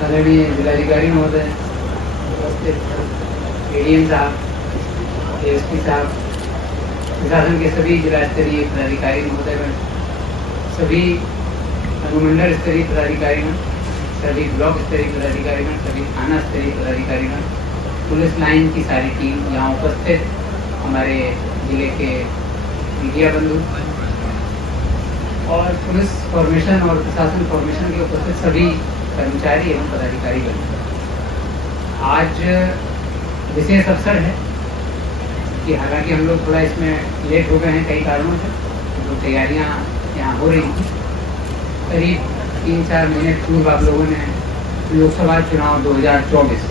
आदरणीय जिलाधिकारी महोदय, उपस्थित एडीएम साहब, एएसपी साहब, प्रशासन के सभी जिला स्तरीय पदाधिकारी महोदयगण, सभी अनुमंडल स्तरीय पदाधिकारीगण, सभी ब्लॉक स्तरीय पदाधिकारीगण, सभी थाना स्तरीय पदाधिकारीगण, पुलिस लाइन की सारी टीम, यहाँ उपस्थित हमारे जिले के मीडिया बंधु और पुलिस फॉर्मेशन और प्रशासन फॉर्मेशन के उपस्थित सभी कर्मचारी एवं पदाधिकारी बन। आज विशेष अवसर है कि हालांकि हम लोग थोड़ा इसमें लेट हो गए हैं कई कारणों से, जो तैयारियां यहाँ हो रही थी। करीब 3-4 महीने पूर्व आप लोगों ने लोकसभा चुनाव 2024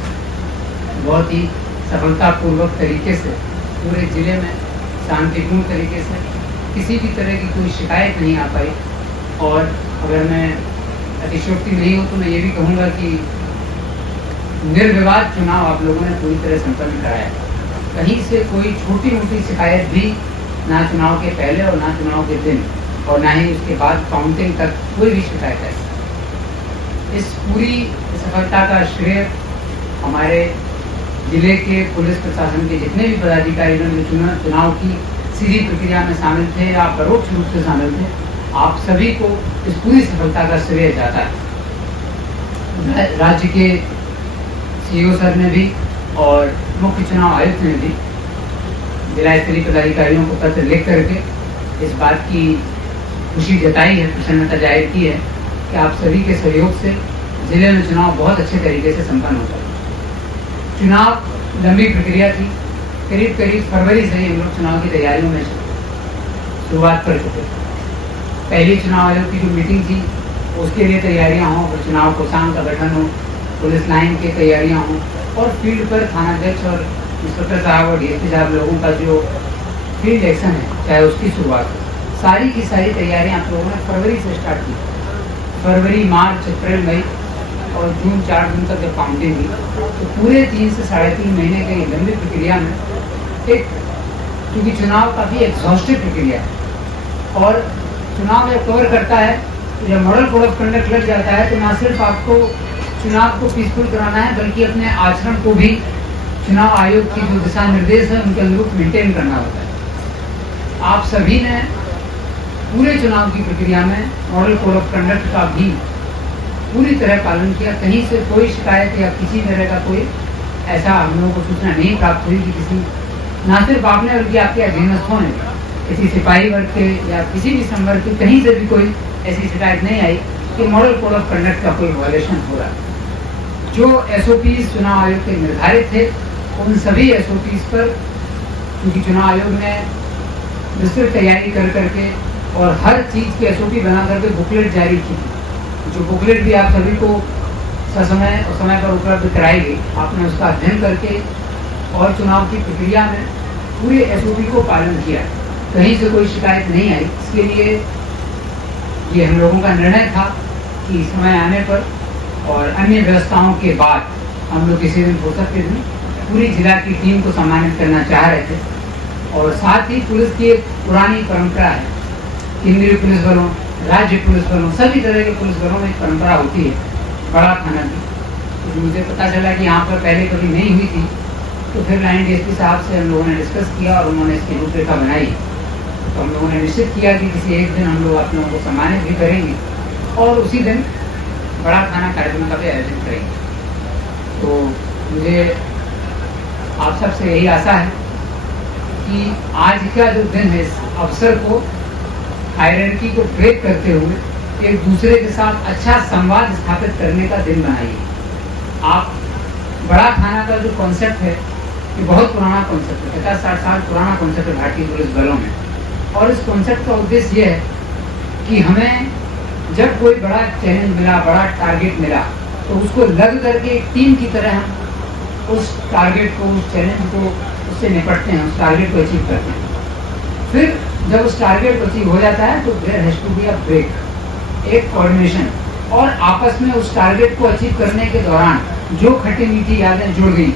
बहुत ही सफलतापूर्वक तरीके से पूरे जिले में शांतिपूर्ण तरीके से किसी भी तरह की कोई शिकायत नहीं आ पाई। और अगर मैं अतिशयोक्ति नहीं हूँ तो मैं ये भी कहूँगा कि निर्विवाद चुनाव आप लोगों ने पूरी तरह संपन्न कराया। कहीं से कोई छोटी मोटी शिकायत भी ना चुनाव के पहले और ना चुनाव के दिन और ना ही उसके बाद काउंटिंग तक कोई भी शिकायत है। इस पूरी सफलता का श्रेय हमारे जिले के पुलिस प्रशासन के जितने भी पदाधिकारी चुनाव की सीधी प्रक्रिया में शामिल थे या परोक्ष रूप से शामिल थे, आप सभी को इस पूरी सफलता का श्रेय जाता है। राज्य के सीईओ सर ने भी और मुख्य चुनाव आयुक्त ने भी जिला स्तरीय पदाधिकारियों को पत्र लिख करके इस बात की खुशी जताई है, प्रसन्नता जाहिर की है कि आप सभी के सहयोग से जिले में चुनाव बहुत अच्छे तरीके से संपन्न हो सके। चुनाव लंबी प्रक्रिया थी, करीब फरवरी से ही हम लोग चुनाव की तैयारियों में शुरुआत कर चुके थे। पहली चुनाव आयोग की जो मीटिंग थी उसके लिए तैयारियां हों, और चुनाव कोषांग का गठन हो, पुलिस लाइन की तैयारियां हों, और फील्ड पर थानाध्यक्ष और इंस्पेक्टर साहब और डीएसपी साहब लोगों का जो फील्ड एक्शन है चाहे उसकी शुरुआत हो, सारी की सारी तैयारियां आप लोगों ने फरवरी से स्टार्ट की। फरवरी, मार्च, अप्रैल, मई और जून 4 दिन तक जब काउंटिंग हुई तो पूरे 3 से 3.5 महीने की लंबी प्रक्रिया में एक, क्योंकि चुनाव काफ़ी एग्जॉस्टिव प्रक्रिया है और चुनाव जब कवर करता है तो जब मॉडल कोड ऑफ कंडक्ट लग जाता है तो ना सिर्फ आपको चुनाव को पीसफुल कराना है बल्कि अपने आचरण को भी चुनाव आयोग की जो दिशा निर्देश है उनके अनुरूप मेंटेन करना होता है। आप सभी ने पूरे चुनाव की प्रक्रिया में मॉडल कोड ऑफ कंडक्ट का भी पूरी तरह पालन किया। कहीं से कोई शिकायत या किसी तरह का कोई ऐसा हम लोगों को सूचना नहीं प्राप्त हुई कि किसी, ना सिर्फ आपने बल्कि आपके अधीनस्थों ने, किसी सिपाही वर्ग के या किसी भी संवर्ग की कहीं से भी कोई ऐसी शिकायत नहीं आई कि मॉडल कोड ऑफ कंडक्ट का कोई वायलेशन हो रहा। जो एसओपीज चुनाव आयोग के निर्धारित थे उन सभी एसओपीज पर, क्योंकि चुनाव आयोग ने विस्तृत तैयारी कर करके और हर चीज़ की एसओपी बना करके बुकलेट जारी की, जो बुकलेट भी आप सभी को ससमय और समय पर उपलब्ध कराई गई। आपने उसका अध्ययन करके और चुनाव की प्रक्रिया में पूरे एसओपी को पालन किया, कहीं से कोई शिकायत नहीं आई। इसके लिए ये हम लोगों का निर्णय था कि समय आने पर और अन्य व्यवस्थाओं के बाद हम लोग किसी दिन फुर्सत के दिन पूरी जिला की टीम को सम्मानित करना चाह रहे थे। और साथ ही पुलिस की एक पुरानी परंपरा है, केंद्रीय पुलिस बलों, राज्य पुलिस बलों, सभी तरह के पुलिस बलों में एक परंपरा होती है बड़ा थाना की। तो मुझे पता चला कि यहाँ पर पहले कभी नहीं हुई थी, तो फिर लाइन डीएसपी साहब से हम लोगों ने डिस्कस किया और उन्होंने इसकी रूपरेखा बनाई। तो हम लोगों ने निश्चित किया कि किसी एक दिन हम लोग आप लोगों को सम्मानित भी करेंगे और उसी दिन बड़ा थाना कार्यक्रम का भी आयोजन करेंगे। तो मुझे आप सबसे यही आशा है कि आज का जो दिन है, इस अवसर को हायरार्की को ब्रेक करते हुए एक दूसरे के साथ अच्छा संवाद स्थापित करने का दिन बनाइए। आप बड़ा थाना का जो कॉन्सेप्ट है ये बहुत पुराना कॉन्सेप्ट है, 50-60 साल पुराना कॉन्सेप्ट है भारतीय पुलिस बलों में। और इस कॉन्सेप्ट का उद्देश्य ये है कि हमें जब कोई बड़ा चैलेंज मिला, बड़ा टारगेट मिला, तो उसको लग करके एक टीम की तरह हम उस टारगेट को, उस चैलेंज को, उससे निपटते हैं, उस टारगेट को अचीव करते हैं। फिर जब उस टारगेट को अचीव हो जाता है तो there has to be a break, एक कोऑर्डिनेशन, और आपस में उस टारगेट को अचीव करने के दौरान जो खट्टी मीठी यादें जुड़ गई,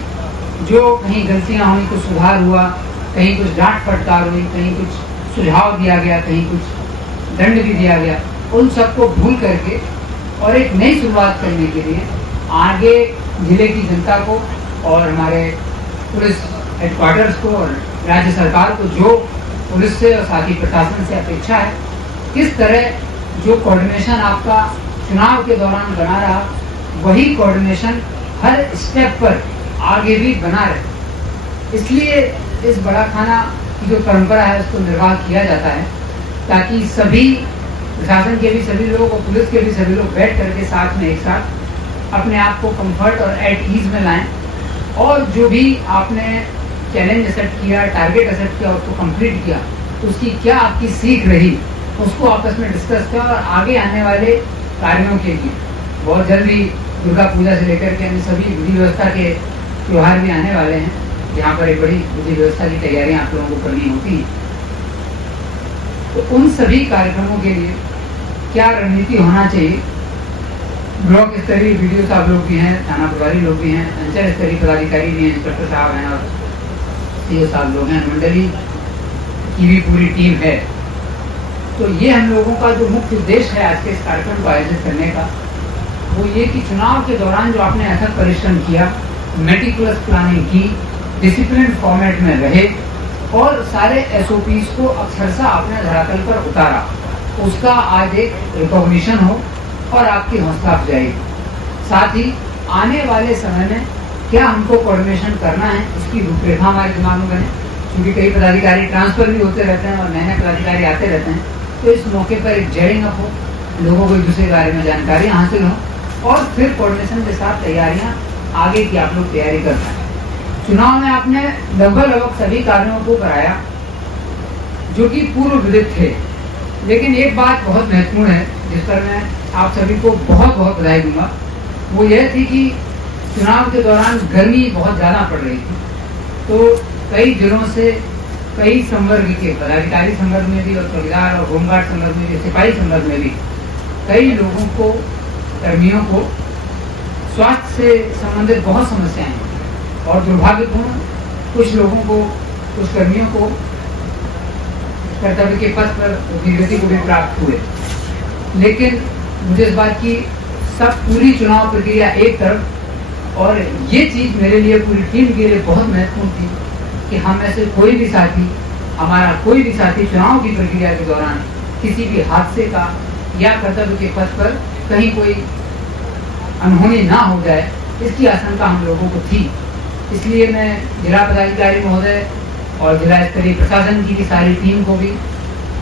जो कहीं गलतियां हुई, कुछ सुधार हुआ, कहीं कुछ डांट फटकार हुई, कहीं कुछ सुझाव दिया गया, कहीं कुछ दंड भी दिया गया, उन सबको भूल करके और एक नई शुरुआत करने के लिए आगे जिले की जनता को और हमारे पुलिस हेडक्वार्टर्स को और राज्य सरकार को जो पुलिस से और साथ ही प्रशासन से अपेक्षा है, किस तरह जो कोऑर्डिनेशन आपका चुनाव के दौरान बना रहा, वही कोऑर्डिनेशन हर स्टेप पर आगे भी बना रहे। इसलिए इस बड़ा खाना की जो परंपरा है उसको निर्वाह किया जाता है, ताकि सभी प्रशासन के भी सभी लोग और पुलिस के भी सभी लोग बैठ करके साथ में एक साथ अपने आप को कंफर्ट और एट ईज में लाएं, और जो भी आपने चैलेंज एक्सेप्ट किया, टारगेट एक्सेप्ट किया, उसको कंप्लीट किया, उसकी क्या आपकी सीख रही, उसको आपस में डिस्कस किया और आगे आने वाले कार्यों के लिए बहुत जल्दी दुर्गा पूजा से लेकर के अन्य सभी विधि व्यवस्था के त्यौहार भी आने वाले हैं, जहाँ पर एक बड़ी विधि व्यवस्था की तैयारियां आप लोगों को करनी होती हैं। तो उन सभी कार्यक्रमों के लिए क्या रणनीति होना चाहिए, ब्लॉक स्तरीय वीडियो साहब लोग भी हैं, थाना प्रभारी लोग भी हैं, अंचल स्तरीय पदाधिकारी भी हैं, इंस्पेक्टर साहब हैं और सीओ साहब लोग हैं, मंडली की भी पूरी टीम है। तो ये हम लोगों का जो मुख्य उद्देश्य है आज के इस कार्यक्रम को आयोजित करने का, वो ये कि चुनाव के दौरान जो आपने अथक परिश्रम किया, मेटिकुलस प्लानिंग की, डिसिप्लिन फॉर्मेट में रहे और सारे एसओपीज को अक्षरशः आपने धरातल पर उतारा, उसका आज एक रिकॉग्निशन हो और आपकी हौसला अफजाई हो। साथ ही आने वाले समय में क्या हमको कोऑर्डिनेशन करना है, इसकी रूपरेखा हमारे दिमाग में बने, क्योंकि कई पदाधिकारी ट्रांसफर भी होते रहते हैं और नए नए पदाधिकारी आते रहते हैं। तो इस मौके पर एक जेयरिंग अप हो, लोगों को एक दूसरे के बारे में जानकारी हासिल हो और फिर कोऑर्डिनेशन के साथ तैयारियां आगे की आप लोग तैयारी कर पाए। चुनाव में आपने लगभग सभी कार्यों को कराया जो कि पूर्व विदित थे, लेकिन एक बात बहुत महत्वपूर्ण है जिस पर मैं आप सभी को बहुत बहुत बधाई दूंगा, वो यह थी कि चुनाव के दौरान गर्मी बहुत ज्यादा पड़ रही थी। तो कई जिलों से कई संवर्ग के पदाधिकारी संवर्ग में भी और चौकीदार और होमगार्ड संवर्ग में भी, सिपाही संवर्ग में भी कई लोगों को, कर्मियों को स्वास्थ्य से संबंधित बहुत समस्याएं हैं और दुर्भाग्यपूर्ण कुछ लोगों को, कुछ कर्मियों को कर्तव्य के पथ पर वीरगति को भी प्राप्त हुए। लेकिन मुझे इस बात की सब पूरी चुनाव प्रक्रिया एक तरफ, और ये चीज मेरे लिए पूरी टीम के लिए बहुत महत्वपूर्ण थी कि हम में से कोई भी साथी, हमारा कोई भी साथी चुनाव की प्रक्रिया के दौरान किसी भी हादसे का या कर्तव्य के पथ पर कहीं कोई अनहोनी ना हो जाए, इसकी आशंका हम लोगों को थी। इसलिए मैं जिला पदाधिकारी महोदय और जिला स्तरीय प्रशासन की भी सारी टीम को भी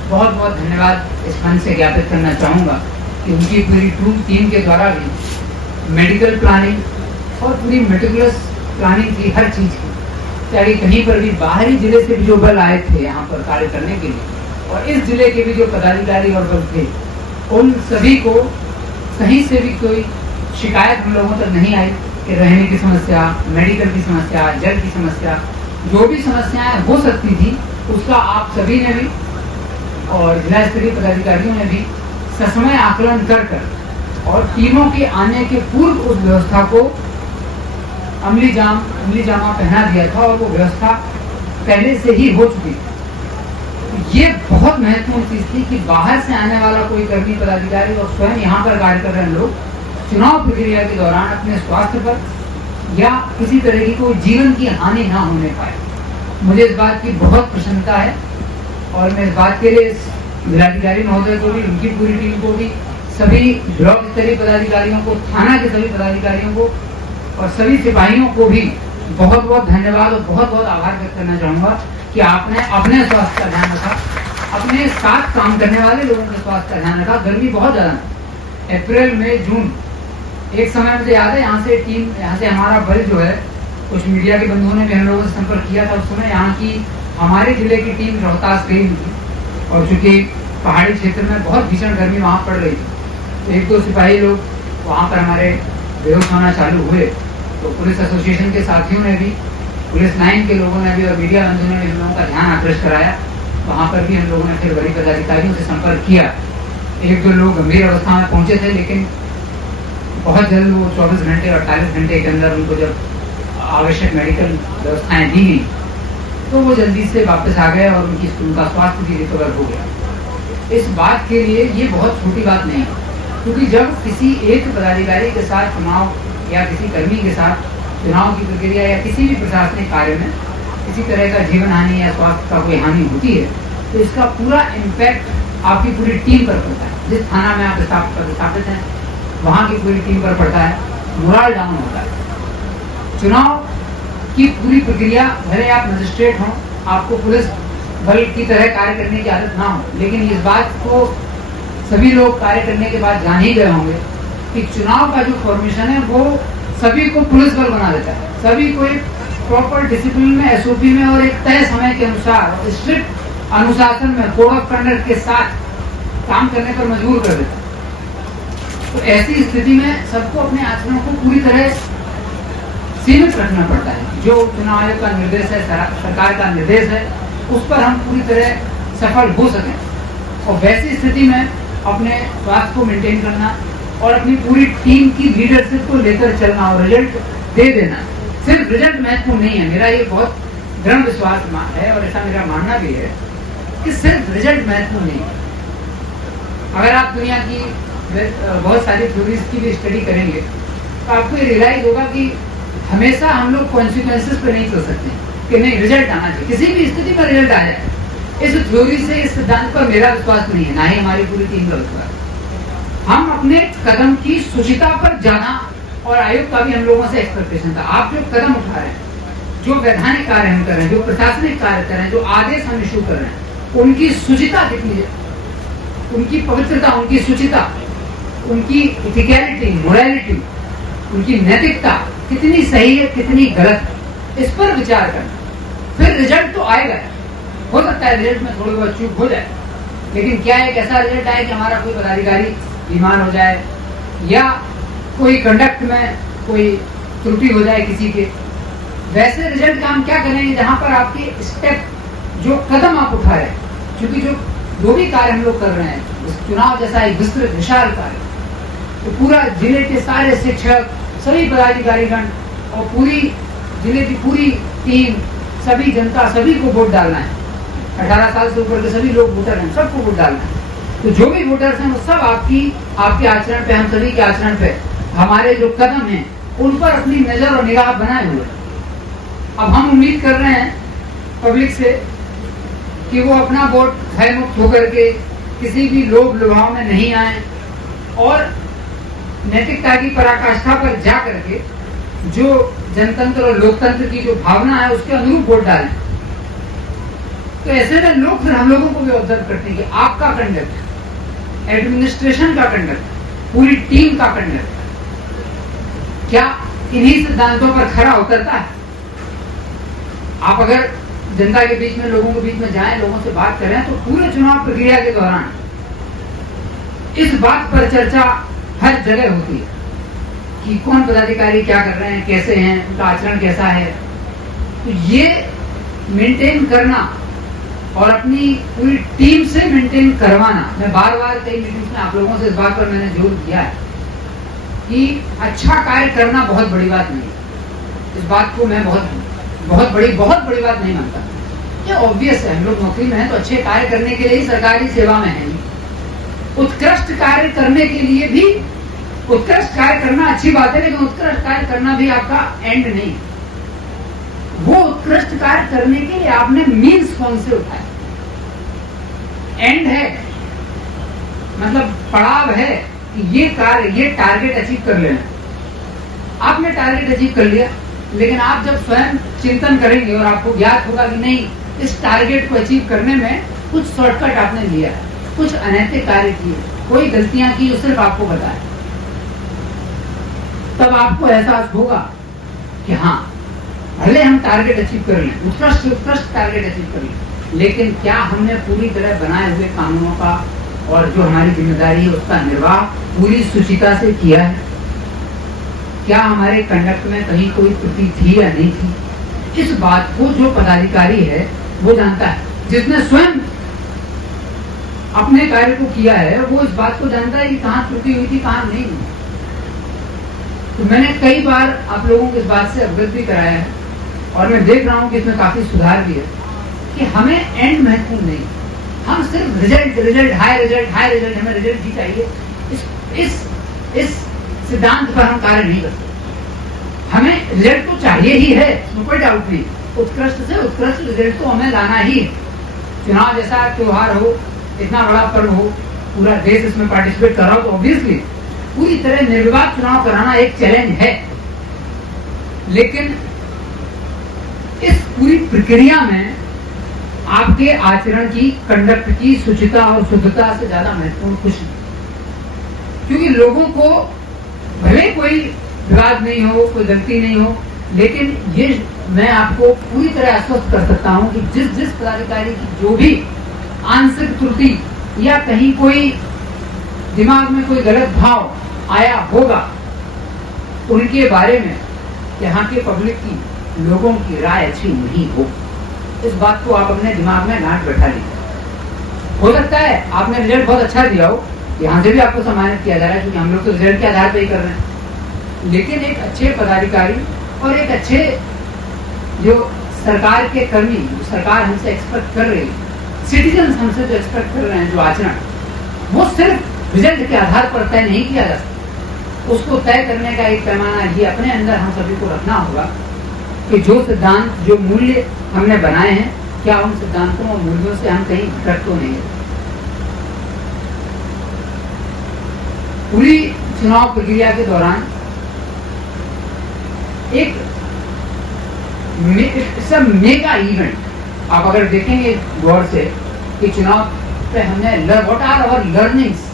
बहुत बहुत धन्यवाद इस मंच से ज्ञापित करना चाहूँगा कि उनकी पूरी टीम के द्वारा भी मेडिकल प्लानिंग और पूरी मेटिकुलस प्लानिंग की हर चीज़ की, चाहे कहीं पर भी बाहरी जिले से भी जो बल आए थे यहाँ पर कार्य करने के लिए और इस जिले के भी जो पदाधिकारी और बल थे, उन सभी को कहीं से भी कोई शिकायत हम लोगों तक नहीं आई कि रहने की समस्या, मेडिकल की समस्या, जल की समस्या, जो भी समस्याएं हो सकती थी उसका आप सभी ने भी और जिला स्तरीय पदाधिकारियों ने भी ससमय आकलन कर और टीमों के आने के पूर्व उस व्यवस्था को अमली जामा पहना दिया था और वो व्यवस्था पहले से ही हो चुकी थी। ये बहुत महत्वपूर्ण चीज थी कि बाहर से आने वाला कोई कर्मी, पदाधिकारी और स्वयं यहाँ पर कार्य कर रहे लोग चुनाव प्रक्रिया के दौरान अपने स्वास्थ्य पर या किसी तरह की कोई जीवन की हानि ना होने पाए। मुझे इस बात की बहुत प्रसन्नता है और मैं इस बात के लिए जिलाधिकारी महोदय को भी, उनकी पूरी टीम को भी, सभी ब्लॉक स्तरीय पदाधिकारियों को, थाना के सभी पदाधिकारियों को और सभी सिपाहियों को भी बहुत बहुत धन्यवाद और बहुत बहुत आभार व्यक्त करना चाहूँगा कि आपने अपने स्वास्थ्य का ध्यान रखा, अपने साथ काम करने वाले लोगों के स्वास्थ्य का ध्यान रखा। गर्मी बहुत ज़्यादा है, अप्रैल मई जून, एक समय मुझे याद है यहाँ से हमारा बल जो है, कुछ मीडिया के बंधुओं ने भी हम लोगों से संपर्क किया था, उस समय यहाँ की हमारे जिले की टीम रोहतास गई थी और चूंकि पहाड़ी क्षेत्र में बहुत भीषण गर्मी वहाँ पड़ रही थी, तो एक दो सिपाही लोग वहाँ पर हमारे बेहोश होना चालू हुए। तो पुलिस एसोसिएशन के साथियों ने भी, पुलिस लाइन के लोगों ने भी और मीडिया बंधुओं ने भी हम लोगों का ध्यान आकृष्ट कराया। वहाँ पर भी हम लोगों ने फिर वरीय पदाधिकारियों से संपर्क किया। एक दो लोग गंभीर अवस्था में पहुंचे थे, लेकिन बहुत जल्द वो 24 घंटे 48 घंटे के अंदर उनको जब आवश्यक मेडिकल व्यवस्थाएं दी गई तो वो जल्दी से वापस आ गए और उनका स्वास्थ्य भी रिकवर हो गया। इस बात के लिए ये बहुत छोटी बात नहीं है, क्योंकि जब किसी एक पदाधिकारी के साथ चुनाव या किसी कर्मी के साथ चुनाव की प्रक्रिया या किसी भी प्रशासनिक कार्य में किसी तरह का जीवन हानि या स्वास्थ्य का कोई हानि होती है तो इसका पूरा इम्पैक्ट आपकी पूरी टीम पर पड़ता है। जिस थाना में आप स्थापित हैं वहाँ की पूरी टीम पर पड़ता है, मोरल डाउन होता है। चुनाव की पूरी प्रक्रिया, भले आप मजिस्ट्रेट हों, आपको पुलिस बल की तरह कार्य करने की आदत ना हो, लेकिन इस बात को सभी लोग कार्य करने के बाद जान ही गए होंगे कि चुनाव का जो फॉर्मेशन है वो सभी को पुलिस बल बना देता है, सभी को एक प्रॉपर डिसिप्लिन में, एसओपी में और एक तय समय के अनुसार स्ट्रिक्ट अनुशासन में कोड ऑफ कंडक्ट के साथ काम करने पर मजबूर कर देता है। तो ऐसी स्थिति में सबको अपने आचरण को पूरी तरह सीमित रखना पड़ता है। जो चुनाव आयोग का निर्देश है, सरकार का निर्देश है, उस पर हम पूरी तरह सफल हो सकें। और वैसी स्थिति में अपने स्वास्थ्य को मेंटेन करना और अपनी पूरी टीम की लीडरशिप को लेकर चलना और रिजल्ट दे देना। सिर्फ रिजल्ट महत्वपूर्ण नहीं है, मेरा ये बहुत दृढ़ विश्वास है और ऐसा मेरा मानना भी है कि सिर्फ रिजल्ट महत्वपूर्ण नहीं है। अगर आप दुनिया की बहुत सारी थ्योरीज की भी स्टडी करेंगे तो आपको ये रियलाइज होगा कि हमेशा हम लोग कॉन्सिक्वेंसेस पे नहीं चल सकते कि नहीं रिजल्ट आना चाहिए, किसी भी स्थिति पर रिजल्ट आ जाए। इस थ्योरी से, इस सिद्धांत पर मेरा विश्वास नहीं है, ना ही हमारी पूरी टीम का विश्वास। हम अपने कदम की शुचिता पर जाना, और आयोग का भी हम लोगों से एक्सपेक्टेशन था, आप जो कदम उठा रहे हैं, जो वैधानिक कार्य हम कर रहे हैं, जो प्रशासनिक कार्य कर रहे हैं, जो आदेश हम इशू कर रहे हैं, उनकी शुचिता कितनी है, उनकी पवित्रता, उनकी शुचिता, उनकी इथिकैलिटी, मोरालिटी, उनकी नैतिकता कितनी सही है, कितनी गलत है, इस पर विचार करना। फिर रिजल्ट तो आएगा, हो सकता है रिजल्ट में थोड़ी बहुत चूक हो जाए, लेकिन क्या एक ऐसा रिजल्ट आए कि हमारा कोई पदाधिकारी बीमार हो जाए या कोई कंडक्ट में कोई त्रुटि हो जाए किसी के, वैसे रिजल्ट का हम क्या करेंगे जहां पर आपके स्टेप, जो कदम आप उठा रहे हैं, क्योंकि जो भी कार्य हम लोग कर रहे हैं, चुनाव जैसा एक विस्तृत विशाल कार्य, तो पूरा जिले के सारे शिक्षक, सभी पदाधिकारीगण और पूरी जिले की पूरी टीम, सभी जनता, सभी को वोट डालना है। 18 साल से ऊपर के सभी लोग वोटर हैं, सबको वोट डालना है। तो जो भी वोटर्स हैं वो सब आपके आचरण पे, हम सभी के आचरण पे, हमारे जो कदम हैं उन पर अपनी नजर और निगाह बनाए हुए। अब हम उम्मीद कर रहे हैं पब्लिक से कि वो अपना वोट भयमुक्त होकर के किसी भी लोभ लुभाव में नहीं आए और नैतिकता की पराकाष्ठा पर जा करके जो जनतंत्र और लोकतंत्र की जो भावना है उसके अनुरूप वोट डालें। तो ऐसे में लोग फिर हम लोगों को भी ऑब्जर्व करते हैं कि आपका कंडक्ट, एडमिनिस्ट्रेशन का कंडक्ट, पूरी टीम का कंडक्ट क्या इन्हीं सिद्धांतों पर खरा उतरता है। आप अगर जनता के बीच में, लोगों के बीच में जाएं, लोगों से बात करें, तो पूरे चुनाव प्रक्रिया के दौरान इस बात पर चर्चा हर जगह होती है कि कौन पदाधिकारी क्या कर रहे हैं, कैसे हैं, उनका आचरण कैसा है। तो ये मेंटेन करना और अपनी पूरी टीम से मेंटेन करवाना, मैं बार बार कई मीटिंग्स में आप लोगों से इस बात पर मैंने जोर दिया है कि अच्छा कार्य करना बहुत बड़ी बात नहीं है। इस बात को मैं बहुत बड़ी बात नहीं मानता। ये ऑब्वियस है, हम लोग नौकरी में हैं तो अच्छे कार्य करने के लिए ही सरकारी सेवा में हैं। उत्कृष्ट कार्य करने के लिए भी, उत्कृष्ट कार्य करना अच्छी बात है, लेकिन उत्कृष्ट कार्य करना भी आपका एंड नहीं। वो उत्कृष्ट कार्य करने के लिए आपने मीन्स कौन से उठाए, एंड है, मतलब पड़ाव है कि ये कार्य, ये टारगेट अचीव कर लेना। आपने टारगेट अचीव कर लिया, लेकिन आप जब स्वयं चिंतन करेंगे और आपको ज्ञात होगा कि नहीं, इस टारगेट को अचीव करने में कुछ शॉर्टकट आपने लिया, कुछ अनैतिक कार्य किए, कोई गलतियां की जो सिर्फ आपको बताए, तब आपको एहसास होगा कि हाँ, भले हम टारगेट अचीव कर लें, उत्कृष्ट टारगेट अचीव कर लें, लेकिन क्या हमने पूरी तरह बनाए हुए कानूनों का और जो हमारी जिम्मेदारी है उसका निर्वाह पूरी शुचिता से किया है? क्या हमारे कंडक्ट में कहीं कोई त्रुटि थी या नहीं थी? इस बात को जो पदाधिकारी है वो जानता है, जिसने स्वयं अपने कार्य को किया है वो इस बात को जानता है कि कहाँ त्रुटि हुई थी, कहाँ नहीं हुई। तो मैंने कई बार आप लोगों को इस बात से अवगत भी कराया है और मैं देख रहा हूँ कि इसमें काफी सुधार भी है कि हमें एंड महत्वपूर्ण नहीं, हम सिर्फ रिजल्ट, हाई रिजल्ट, हमें रिजल्ट ही चाहिए। इस सिद्धांत पर हम कार्य नहीं कर सकते। हमें रिजल्ट तो चाहिए ही है, इसमें कोई डाउट नहीं। उत्कृष्ट से उत्कृष्ट रिजल्ट तो हमें लाना ही है। चुनाव जैसा त्योहार हो, इतना बड़ा पर्व हो, पूरा देश इसमें पार्टिसिपेट कर रहा हो, तो ऑब्वियसली पूरी तरह निर्विवाद चुनाव कराना एक चैलेंज है। लेकिन इस पूरी प्रक्रिया में आपके आचरण की, कंडक्ट की शुचिता और शुद्धता से ज्यादा महत्वपूर्ण कुछ नहीं। क्योंकि लोगों को भले कोई विवाद नहीं हो, कोई गलती नहीं हो, लेकिन ये मैं आपको पूरी तरह आश्वस्त कर सकता हूं कि जिस जिस पदाधिकारी की जो भी आंशिक त्रुटि या कहीं कोई दिमाग में कोई गलत भाव आया होगा, उनके बारे में यहाँ के पब्लिक की, लोगों की राय अच्छी नहीं हो। इस बात को आप अपने दिमाग में गांठ बैठा लीजिए। हो सकता है आपने रिजल्ट बहुत अच्छा दिया हो, यहाँ से भी आपको सम्मानित किया जा रहा है, क्योंकि हम लोग तो रिजल्ट के आधार पर ही कर रहे हैं। लेकिन एक अच्छे पदाधिकारी और एक अच्छे जो सरकार के कर्मी, जो सरकार हमसे एक्सपेक्ट कर रही है, सिटीजन हमसे जो एक्सपेक्ट कर रहे हैं, जो आचरण, वो सिर्फ रिजल्ट के आधार पर तय नहीं किया जा सकता। उसको तय करने का एक पैमाना ये अपने अंदर हम सभी को रखना होगा कि जो सिद्धांत, जो मूल्य हमने बनाए हैं, क्या उन सिद्धांतों और मूल्यों से हम कहीं भटक तो नहीं। पूरी चुनाव प्रक्रिया के दौरान एक मेगा इवेंट आप अगर देखेंगे गौर से कि चुनाव पे हमने what are our learnings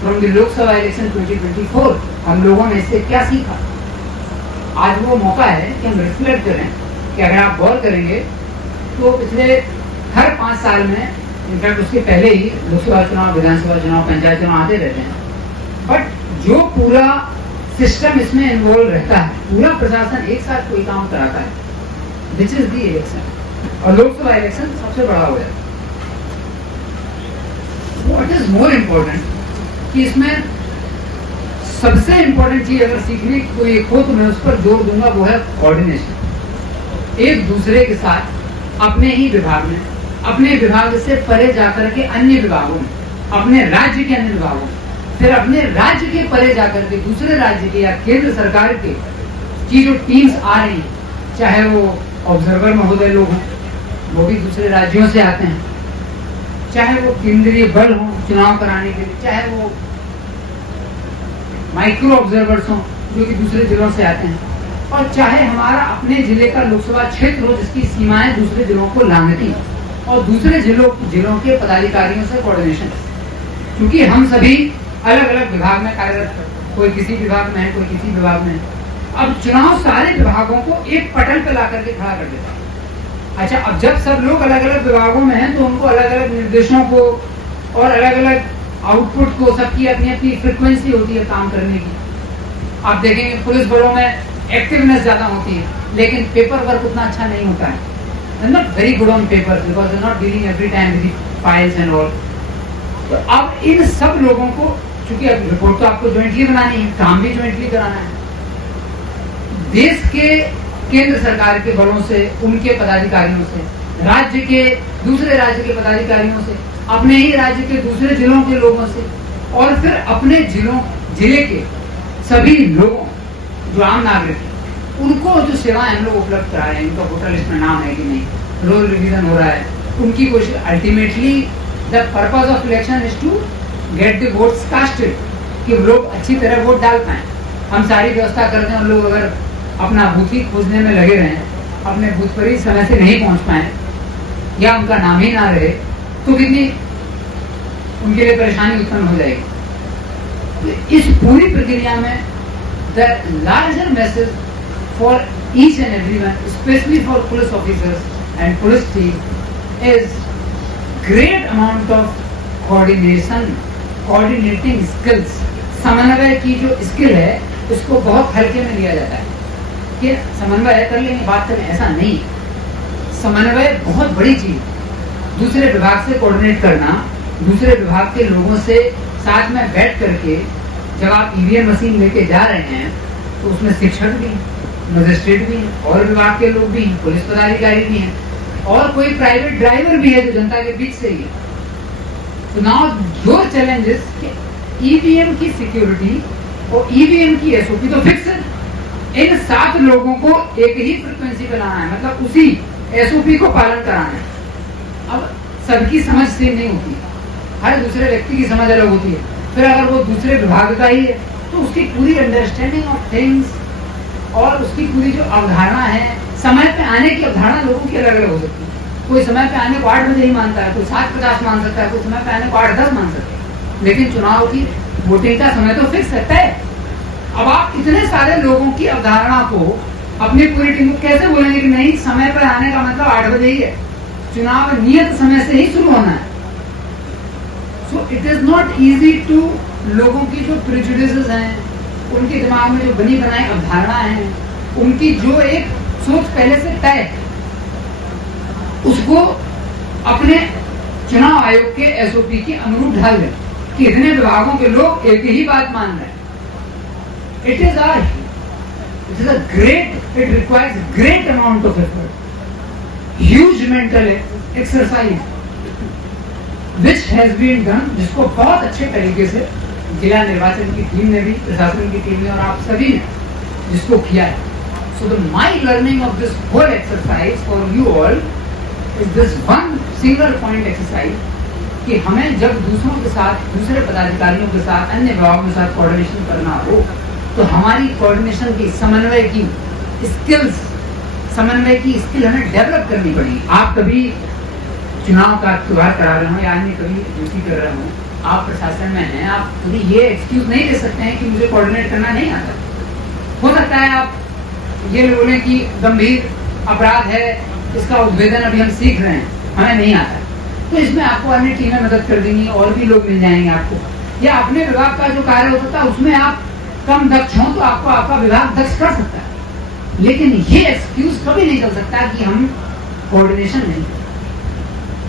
from the Lok Sabha election 2024, हम लोगों ने इससे क्या सीखा। आज वो मौका है कि हम रिफ्लेक्ट करें कि अगर आप गौर करेंगे तो पिछले हर 5 साल में, इनफैक्ट उसके पहले ही लोकसभा चुनाव, विधानसभा चुनाव, पंचायत चुनाव आते रहते हैं, बट जो पूरा सिस्टम इसमें इन्वॉल्व रहता है, पूरा प्रशासन एक साथ कोई काम कराता है, विच इज दी इलेक्शन। और लोकसभा इलेक्शन सबसे बड़ा हो गया। व्हाट इज मोर इम्पोर्टेंट कि इसमें सबसे इम्पोर्टेंट चीज अगर सीखने की कोई एक हो तो मैं उस पर जोर दूंगा, वो है कोऑर्डिनेशन। एक दूसरे के साथ अपने ही विभाग में, अपने विभाग से परे जाकर के अन्य विभागों में, अपने राज्य के अन्य विभागों में, फिर अपने राज्य के परे जाकर के दूसरे राज्य के या केंद्र सरकार के की जो टीम्स आ रही हैं, चाहे वो ऑब्जर्वर महोदय लोग हों, वो भी दूसरे राज्यों से आते हैं, चाहे वो केंद्रीय बल हो चुनाव कराने के लिए, चाहे वो माइक्रो ऑब्जर्वर्स हों जो कि दूसरे जिलों से आते हैं, और चाहे हमारा अपने जिले का लोकसभा क्षेत्र हो जिसकी सीमाएं दूसरे जिलों को लांघती, और दूसरे जिलों के पदाधिकारियों से कोऑर्डिनेशन। क्योंकि हम सभी अलग अलग विभाग में कार्यरत हैं, कोई किसी विभाग में है, कोई किसी विभाग में है। अब चुनाव सारे विभागों को एक पटल पर ला करके खड़ा कर देता है। अच्छा, अब जब सब लोग अलग अलग विभागों में हैं तो उनको अलग अलग निर्देशों को और अलग अलग आउटपुट को, सबकी अपनी अपनी फ्रिक्वेंसी होती है काम करने की। आप देखेंगे पुलिस बलों में एक्टिवनेस ज्यादा होती है, लेकिन पेपर वर्क उतना अच्छा नहीं होता है। Not very good on paper because they not dealing every time with files and all. तो अब इन सब लोगों को, चूंकि अब रिपोर्ट तो आपको ज्वाइंटली बनानी है, काम भी ज्वाइंटली कराना है, देश के केंद्र सरकार के बलों से, उनके पदाधिकारियों से, राज्य के दूसरे राज्य के पदाधिकारियों से, अपने ही राज्य के दूसरे जिलों के लोगों से, और फिर अपने जिले के सभी लोगों, जो आम नागरिक हैं, उनको जो सेवाएं हम लोग उपलब्ध करा रहे हैं, उनका वोटर लिस्ट में नाम है कि नहीं, रोल रिवीजन हो रहा है, उनकी कोशिश। Ultimately the purpose of election is to get the votes casted, कि लोग अच्छी तरह वोट डाल पाए। हम सारी व्यवस्था करते हैं, और लोग अगर अपना बूथ ही खोजने में लगे रहें, अपने बूथ पर ही समय से नहीं पहुंच पाए, या उनका नाम ही ना रहे, तो कितनी उनके लिए परेशानी उत्पन्न हो जाएगी। तो इस पूरी प्रक्रिया में the larger message for each and everyone, specially for police officers and police team, is great amount of coordination, coordinating skills. समन्वय की जो स्किल है उसको बहुत हल्के में लिया जाता है कि समन्वय कर लेंगे, बात करें, ऐसा नहीं। समन्वय बहुत बड़ी चीज, दूसरे विभाग से कोऑर्डिनेट करना, दूसरे विभाग के लोगों से साथ में बैठ करके, जब आप ईवीएम मशीन लेके जा रहे हैं तो उसमें शिक्षक भी हैं, मजिस्ट्रेट भी हैं, और विभाग के लोग भी हैं, पुलिस पदाधिकारी भी हैं, और कोई प्राइवेट ड्राइवर भी है जो जनता के बीच से ही है। तो नाउ योर चैलेंजेस, ईवीएम की सिक्योरिटी और ईवीएम की एसओपी तो फिक्स है, इन 7 लोगों को एक ही फ्रीक्वेंसी पे लाना है, मतलब उसी एसओपी को पालन कराना है। अब सबकी समझ सेम नहीं होती, हर दूसरे व्यक्ति की समझ अलग होती है। फिर अगर वो दूसरे विभाग का ही है तो उसकी पूरी अंडरस्टैंडिंग ऑफ थिंग्स और उसकी पूरी जो अवधारणा है, समय पे आने की अवधारणा लोगों की अलग अलग हो सकती है। कोई समय पे आने को 8 बजे ही मानता है, कोई 7:50 मान सकता है, कोई समय पे आने को 8:10 मान सकता है। लेकिन चुनाव की वोटिंग का समय तो फिक्स रहता है। अब आप इतने सारे लोगों की अवधारणा को अपनी पूरी टीम को कैसे बोलेंगे कि नहीं, समय पर आने का मतलब 8 बजे ही है, चुनाव नियत समय से ही शुरू होना है। So it is not easy to, लोगों की जो प्रेजुडिसेस हैं, उनके दिमाग में जो बनी बनाई अवधारणा है, उनकी जो एक सोच पहले से तय है, उसको अपने चुनाव आयोग के एसओपी के अनुरूप ढाल दें कि इतने विभागों के लोग एक ही बात मान रहे हैं। It is a great, it requires great amount of effort, huge mental exercise, which has been done, जिसको बहुत अच्छे तरीके से जिला निर्वाचन की टीम ने भी, प्रशासन की टीम ने और आप सभी ने जिसको किया है। So my learning of this whole exercise for you all is this one single point exercise, कि हमें जब दूसरों के साथ, दूसरे पदाधिकारियों के साथ, अन्य विभागों के साथ कोऑर्डिनेशन करना हो तो हमारी कोऑर्डिनेशन की, समन्वय की स्किल्स, समन्वय की स्किल हमें डेवलप करनी पड़ेगी। आप कभी चुनाव का त्योहार करा रहे हो या अन्य कभी ड्यूटी कर रहे हो, आप प्रशासन में हैं, आप कभी ये एक्सक्यूज नहीं दे सकते हैं कि मुझे कोऑर्डिनेट करना नहीं आता। हो सकता है आप ये बोलें कि गंभीर अपराध है, इसका उद्भेदन अभी हम सीख रहे हैं, हमें नहीं आता, तो इसमें आपको अन्य टीमें मदद कर देंगी, और भी लोग मिल जाएंगे आपको, या अपने विभाग का जो कार्य होता है उसमें आप कम दक्ष हो तो आपको आपका विभाग दक्ष कर सकता है। लेकिन ये एक्सक्यूज कभी नहीं चल सकता कि हम कोऑर्डिनेशन नहीं।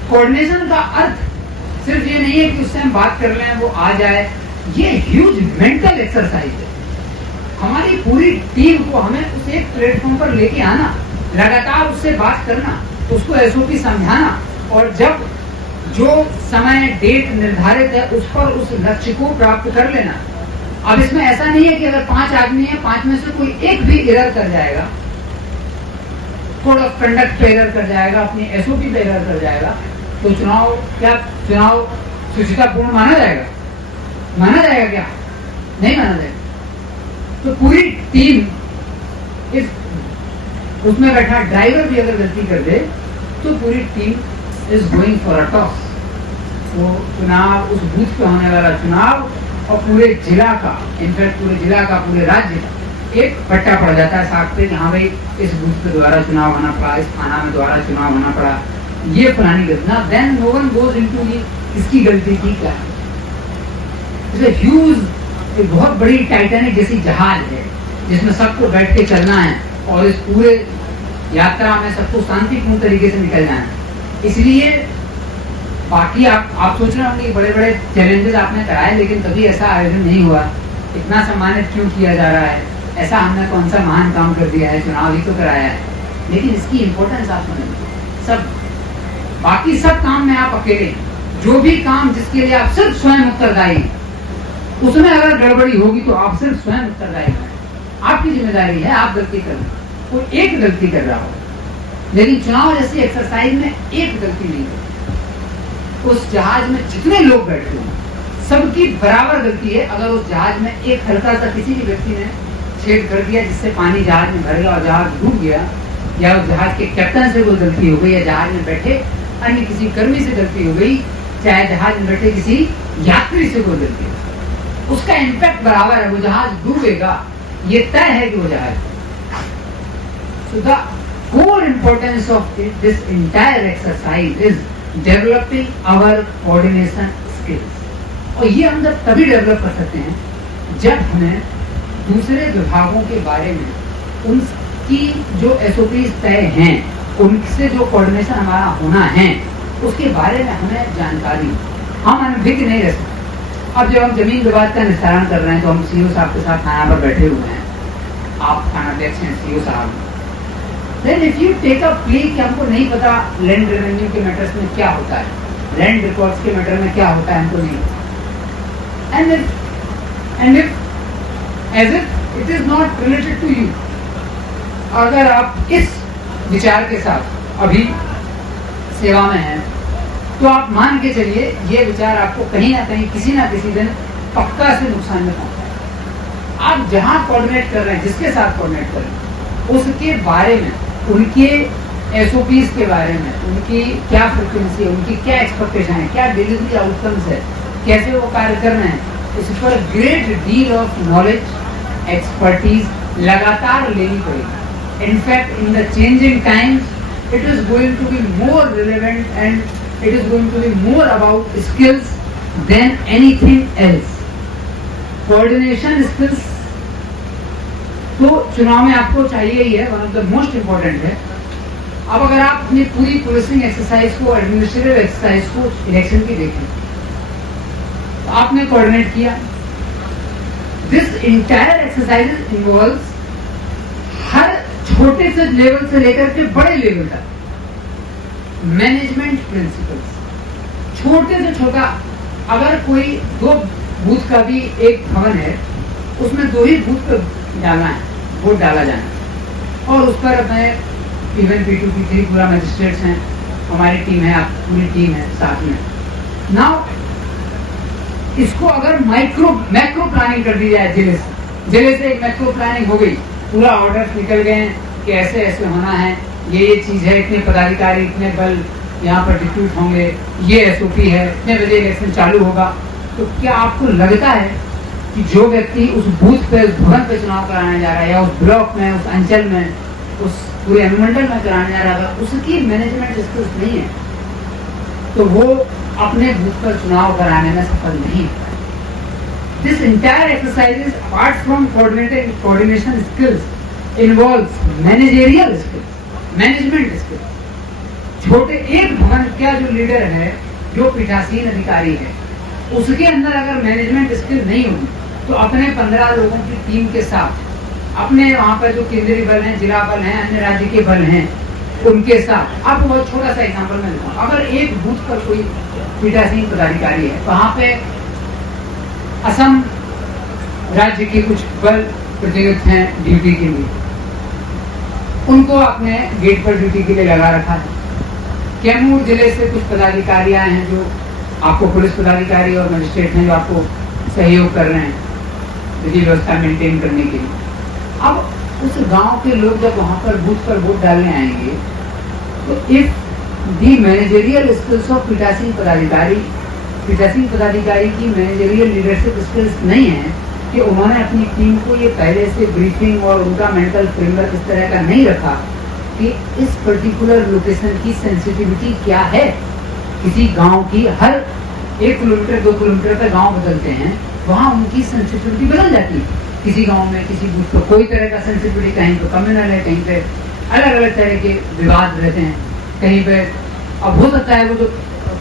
कोऑर्डिनेशन का अर्थ सिर्फ ये नहीं है कि उससे हम बात कर लें वो आ जाए, ये ह्यूज मेंटल एक्सरसाइज है। हमारी पूरी टीम को हमें उस एक प्लेटफॉर्म पर लेके आना, लगातार उससे बात करना, उसको एसओपी समझाना, और जब जो समय डेट निर्धारित है उस पर उस लक्ष्य को प्राप्त कर लेना। अब इसमें ऐसा नहीं है कि अगर 5 आदमी है, 5 में से कोई एक भी एरर कर जाएगा, कोड ऑफ कंडक्ट पे एरर कर जाएगा, अपनी एसओपी पे एरर कर जाएगा, तो चुनाव शुचितापूर्ण माना जाएगा? माना जाएगा क्या? नहीं माना जाएगा। तो पूरी टीम, इस उसमें बैठा ड्राइवर भी अगर गलती कर दे तो पूरी team is going for a toss. वो चुनाव, उस बूथ पे होने वाला चुनाव और पूरे जिला का, इनफैक्ट पूरे जिला का, पूरे राज्य का एक पट्टा पड़ जाता है साथ पे कि हाँ भाई इस बूथ पे दोबारा चुनाव होना पड़ा, इस थाना में दोबारा चुनाव होना पड़ा, ये पुरानी घटना। Then no one goes into इसकी गलती थी क्या। ह्यूज, एक बहुत बड़ी टाइटैनिक जैसी जहाज है जिसमें सबको बैठ के चलना है और इस पूरे यात्रा में सबको शांतिपूर्ण तरीके से निकलना है। इसलिए बाकी आप सोच रहे होंगे बड़े बड़े चैलेंजेस आपने कराए, लेकिन कभी ऐसा आयोजन नहीं हुआ, इतना सम्मानित क्यों किया जा रहा है, ऐसा हमने कौन सा महान काम कर दिया है, चुनाव ही तो कराया है। लेकिन इसकी इंपॉर्टेंस आप समझेंगे। सब बाकी सब काम में आप अकेले, जो भी काम जिसके लिए आप सिर्फ स्वयं उत्तरदायी, उसमें अगर गड़बड़ी होगी तो आप सिर्फ स्वयं उत्तरदायी हैं, आपकी जिम्मेदारी है, आप गलती कर, कोई एक गलती कर रहा हो। लेकिन चुनाव जैसी एक्सरसाइज में एक गलती नहीं होती। उस जहाज में जितने लोग बैठे हों सबकी बराबर गलती है। अगर उस जहाज में एक हल्का सा किसी भी व्यक्ति ने छेद कर दिया जिससे पानी जहाज में भर गया और जहाज डूब गया, या उस जहाज के कैप्टन से कोई गलती हो गई, या जहाज में बैठे अन्य किसी कर्मी से गलती हो गई, चाहे जहाज में बैठे किसी यात्री से कोई गलती हो, उसका इम्पैक्ट बराबर है, वो जहाज डूबेगा, ये तय है कि वो जहाज। So the core importance of this entire exercise is developing our coordination skills. और ये हम जब तभी डेवलप कर सकते हैं जब हमें दूसरे विभागों के बारे में, उनकी जो एसओपीज तय हैं, उनसे जो कोऑर्डिनेशन हमारा होना है, उसके बारे में हमें जानकारी, हम अनभिज्ञ नहीं रह सकते। अब जब हम जमीन विवाद का निस्तारण कर रहे हैं तो हम सीओ साहब के साथ थाना पर बैठे हुए हैं, आप थानाध्यक्ष हैं, सीओ साहब। Then if you take a plea कि हमको नहीं पता लैंड रेवेन्यू के मैटर्स में क्या होता है, लैंड रिकॉर्ड्स के मैटर में क्या होता है, हमको नहीं पता, and if as if it is not related to you, अगर आप इस विचार के साथ अभी सेवा में हैं, तो आप मान के चलिए ये विचार आपको कहीं ना कहीं किसी ना किसी दिन पक्का से नुकसान में पहुंचाएगा। आप जहां कोऑर्डिनेट कर रहे हैं, जिसके साथ कोऑर्डिनेट कर रहे हैं, उसके बारे में, उनके एसओपीज के बारे में, उनकी क्या फ्रिक्वेंसी है, उनकी क्या एक्सपेक्टेशन है, क्या डिलीवरी आउटकम्स है, कैसे वो कार्य कर रहे हैं, उस पर great deal of knowledge, expertise लगातार लेनी पड़ेगी। In fact in the changing times it is going to be more relevant and it is going to be more about skills than anything else. Coordination skills तो चुनाव में आपको चाहिए ही है, one of the most important है। अब अगर आप अपनी पूरी पुलिसिंग एक्सरसाइज को, एडमिनिस्ट्रेटिव एक्सरसाइज को इलेक्शन की देखें, तो आपने कोऑर्डिनेट किया। दिस इंटायर एक्सरसाइज इन्वॉल्व्स हर छोटे से लेवल से लेकर के बड़े लेवल तक मैनेजमेंट प्रिंसिपल्स, छोटे से छोटा, अगर कोई 2 बूथ का भी एक भवन है, उसमें 2 ही बूथ पे डालना है, वोट डाला जाना है, और उस पर अपने इवन P2 P3 पूरा मजिस्ट्रेट्स हैं, हमारी टीम है, आप पूरी टीम है साथ में। नाउ इसको अगर मैक्रो प्लानिंग कर दी जाए, जिले से एक मैक्रो प्लानिंग हो गई, पूरा ऑर्डर निकल गए कि ऐसे ऐसे होना है, ये चीज है, इतने पदाधिकारी, इतने बल यहाँ पर डिप्यूट होंगे, ये एसओपी है, इतने बजे इलेक्शन चालू होगा, तो क्या आपको लगता है कि जो व्यक्ति उस बूथ पे, उस भवन पे चुनाव कराने जा रहा है, या उस ब्लॉक में, उस अंचल में, उस पूरे अनुमंडल में कराने जा रहा है, उसकी मैनेजमेंट स्किल्स नहीं है, तो वो अपने बूथ पर चुनाव कराने में सफल नहीं है। This entire exercise, apart from coordination skills, involves managerial skills, management skills. छोटे एक भवन का जो लीडर है, जो पीठासीन अधिकारी है, उसके अंदर अगर मैनेजमेंट स्किल नहीं होगी, तो अपने 15 लोगों की टीम के साथ, अपने वहां पर जो केंद्रीय बल हैं, जिला बल हैं, अन्य राज्य के बल हैं, उनके साथ, आपको बहुत छोटा सा एग्जाम्पल मैं दूंगा। अगर एक बूथ पर कोई पीठासीन पदाधिकारी है, वहां पे असम राज्य के कुछ बल प्रतिनियुक्त हैं ड्यूटी के लिए, उनको आपने गेट पर ड्यूटी के लिए लगा रखा है। कैमूर जिले से कुछ पदाधिकारी आए हैं, जो आपको पुलिस पदाधिकारी और मजिस्ट्रेट हैं, जो आपको सहयोग कर रहे हैं विधि व्यवस्था मेंटेन करने के लिए। अब उस गांव के लोग जब वहां पर बूथ पर वोट डालने आएंगे, तो if the managerial skills of पीठासीन पदाधिकारी की मैनेजरियल लीडरशिप स्किल्स नहीं है, कि उन्होंने अपनी टीम को ये पहले से ब्रीफिंग और उनका मेंटल फ्रेमवर्क इस तरह का नहीं रखा कि इस पर्टिकुलर लोकेशन की सेंसिटिविटी क्या है। किसी गांव की हर 1 किलोमीटर 2 किलोमीटर पर गांव बदलते हैं, वहां उनकी सेंसिटिविटी बदल जाती है। किसी गांव में किसी बूथ पर कोई तरह का सेंसिटिविटी, कहीं पे कम्युनल है, कहीं पे अलग अलग तरह के विवाद रहते हैं, कहीं पे अब हो सकता है वो जो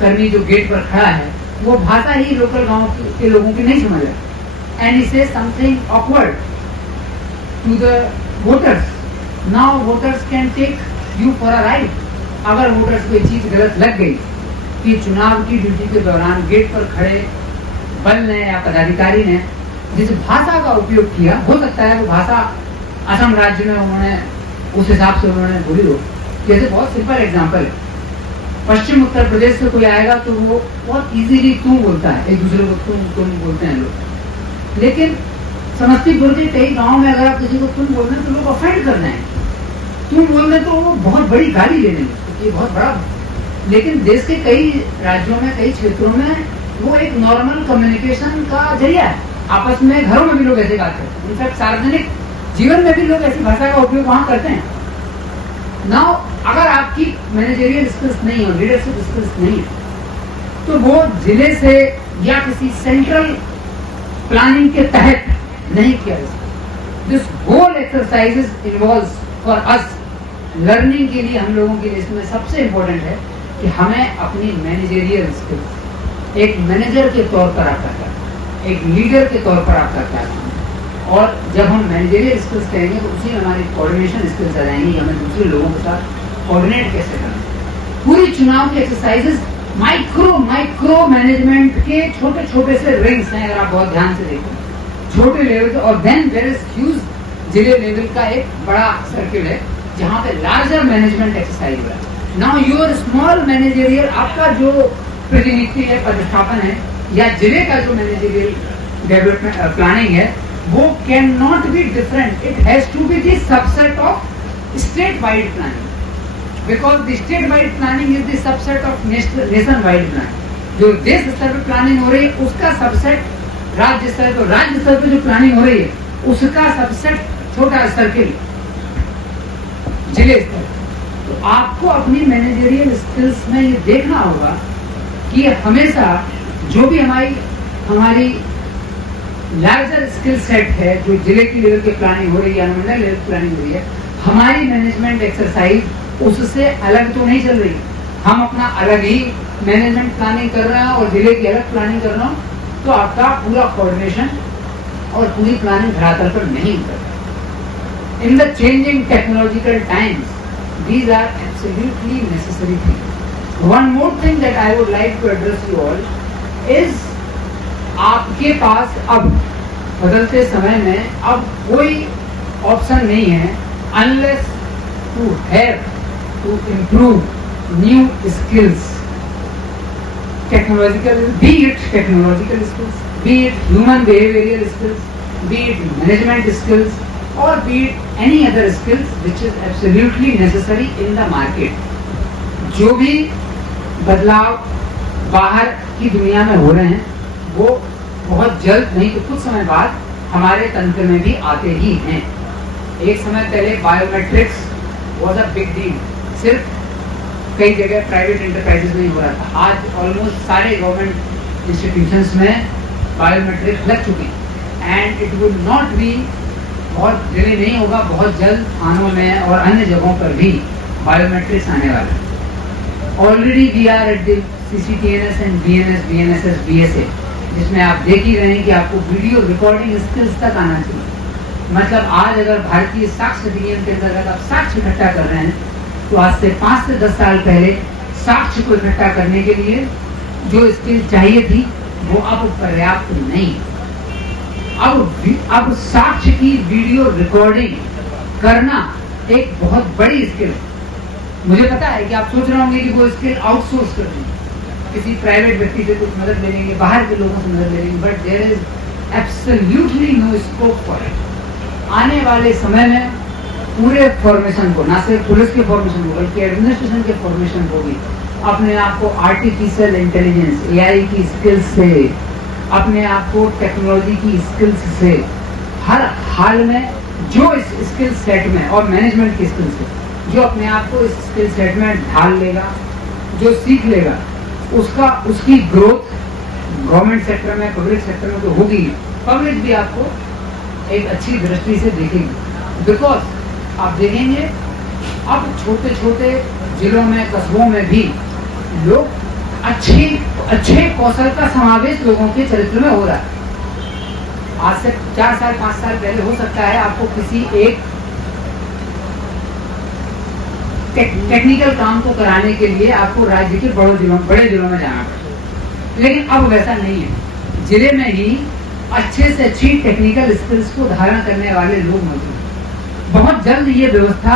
कर्मी जो गेट पर खड़ा है, वो भाषा ही लोकल गांव के लोगों की नहीं समझ रहा, and he says something awkward to the voters. Now voters can take you for a ride. अगर वोटर्स को ये चीज गलत लग गई कि चुनाव की ड्यूटी के दौरान गेट पर खड़े बल ने या पदाधिकारी ने जिस भाषा का उपयोग किया, हो सकता है वो भाषा असम राज्य में उन्होंने उस हिसाब से उन्होंने बोली हो। जैसे बहुत सिंपल एग्जांपल है, पश्चिम उत्तर प्रदेश से कोई आएगा तो वो बहुत इजीली तुम बोलता है, एक दूसरे को तुम बोलते हैं लोग। लेकिन समस्तीपुर के कई गांव में अगर आप किसी को तुम बोल रहे हैं तो लोग ऑफेंड कर रहे हैं, तुम बोल रहे तो वो बहुत बड़ी गाली ले लेंगे, तो ये बहुत बड़ा। लेकिन देश के कई राज्यों में, कई क्षेत्रों में वो एक नॉर्मल कम्युनिकेशन का जरिया है। आपस में घरों में भी लोग ऐसे बात करते हैं, इनफैक्ट सार्वजनिक जीवन में भी लोग ऐसी भाषा का उपयोग वहां करते हैं। नाउ अगर आपकी मैनेजरियल स्किल्स नहीं हो, लीडरशिप स्किल्स नहीं है, तो वो जिले से या किसी सेंट्रल प्लानिंग के तहत नहीं किया जा सकता। This whole exercises involves for us learning के लिए, हम लोगों के लिए इसमें सबसे इंपॉर्टेंट है कि हमें अपनी मैनेजरियल स्किल्स, एक मैनेजर के तौर पर आपका क्या, एक लीडर के तौर पर आपका क्या, और जब हम मैनेजरियल स्किल्स करेंगे तो उसी में हमारी कोऑर्डिनेशन स्किल्स आ जाएंगी, हमें दूसरे लोगों के साथ कोऑर्डिनेट कैसे करना। पूरी चुनाव के एक्सरसाइजेस माइक्रो मैनेजमेंट के छोटे छोटे से रिंग्स हैं, अगर आप बहुत ध्यान से देखें, छोटे लेवल। और देन देयर इज ह्यूज जिले लेवल का एक बड़ा सर्किल है जहाँ पे लार्जर मैनेजमेंट एक्सरसाइज हो रहा है। नाउ योर स्मॉल मैनेजरियल, आपका जो प्रतिनिधि है, पदस्थापन है, या जिले का जो मैनेजरियल डेवलपमेंट प्लानिंग है, वो can not be different, it has to be the subset of state wide planning, because the state wide planning is the subset of nation wide planning. जो देश स्तर पर प्लानिंग हो रही है उसका सबसेट राज्य स्तर पर, राज्य स्तर पर जो प्लानिंग हो रही है उसका सबसेट छोटा सर्किल जिले स्तर। तो आपको अपनी मैनेजरियल स्किल्स में ये देखना होगा कि हमेशा जो भी हमारी लार्जर स्किल सेट है, जो जिले की लेवल की प्लानिंग हो रही है, अनुमंडल लेवल की प्लानिंग हो रही है, हमारी मैनेजमेंट एक्सरसाइज उससे अलग तो नहीं चल रही। हम अपना अलग ही मैनेजमेंट प्लानिंग कर रहे हैं और जिले की अलग प्लानिंग कर रहा हूँ, तो आपका पूरा कोऑर्डिनेशन और पूरी प्लानिंग धरातल पर नहीं उतर। In the changing technological times, these are absolutely necessary things. One more thing that I would like to address you all is आपके पास अब बदलते समय में अब कोई ऑप्शन नहीं है unless to have to improve new skills, technological, be it technological skills, be it human behavioral skills, be it management skills, or be it any other skills which is absolutely necessary in the market. जो भी बदलाव बाहर की दुनिया में हो रहे हैं वो बहुत जल्द नहीं तो कुछ समय बाद हमारे तंत्र में भी आते ही हैं। एक समय पहले biometrics was a big deal, सिर्फ कई जगह प्राइवेट एंटरप्राइजेस में ही हो रहा था। आज ऑलमोस्ट सारे गवर्नमेंट इंस्टीट्यूशंस में बायोमेट्रिक्स लग चुके हैं and it will not be, बहुत डिले नहीं होगा, बहुत जल्द थानों में और अन्य जगहों पर भी बायोमेट्रिक्स आने वाला है। Already we are at the CCTNS and BNS, BNSS, BSA, जिसमें आप देख ही रहे हैं कि आपको वीडियो रिकॉर्डिंग स्किल्स तक आना चाहिए। मतलब आज अगर भारतीय साक्ष्य अधिनियम के अंतर्गत आप साक्ष्य इकट्ठा कर रहे हैं तो आज से 5 से 10 साल पहले साक्ष्य को इकट्ठा करने के लिए जो स्किल चाहिए थी वो अब पर्याप्त नहीं। अब साक्ष्य की वीडियो रिकॉर्डिंग करना एक बहुत बड़ी स्किल है। मुझे पता है कि आप सोच रहे होंगे कि वो स्किल आउटसोर्स कर देंगे, किसी प्राइवेट व्यक्ति से कुछ मदद ले लेंगे, बाहर के लोगों से मदद ले लेंगे, but there is absolutely no scope for it. आने वाले समय में पूरे फॉर्मेशन को, ना सिर्फ पुलिस के फॉर्मेशन को बल्कि एडमिनिस्ट्रेशन के फॉर्मेशन को भी अपने आप को आर्टिफिशियल इंटेलिजेंस, AI की स्किल्स से, अपने आप को टेक्नोलॉजी की स्किल्स से, हर हाल में जो इस स्किल सेट में और मैनेजमेंट की स्किल से जो अपने आप को इस स्किल सेट में ढाल लेगा, जो सीख लेगा, उसकी ग्रोथ गवर्नमेंट सेक्टर में, पब्लिक सेक्टर में तो होगी। पब्लिक भी आपको एक अच्छी दृष्टि से देखेगी, बिकॉज आप देखेंगे अब छोटे छोटे जिलों में, कस्बों में भी लोग अच्छे कौशल का समावेश लोगों के चरित्र में हो रहा है। आज से 4 साल 5 साल पहले हो सकता है आपको किसी एक टेक्निकल काम को कराने के लिए आपको राज्य के बड़े जिलों में जाना पड़ता, लेकिन अब वैसा नहीं है। जिले में ही अच्छे से अच्छी टेक्निकल स्किल्स को धारण करने वाले लोग मौजूद हैं। बहुत जल्द ये व्यवस्था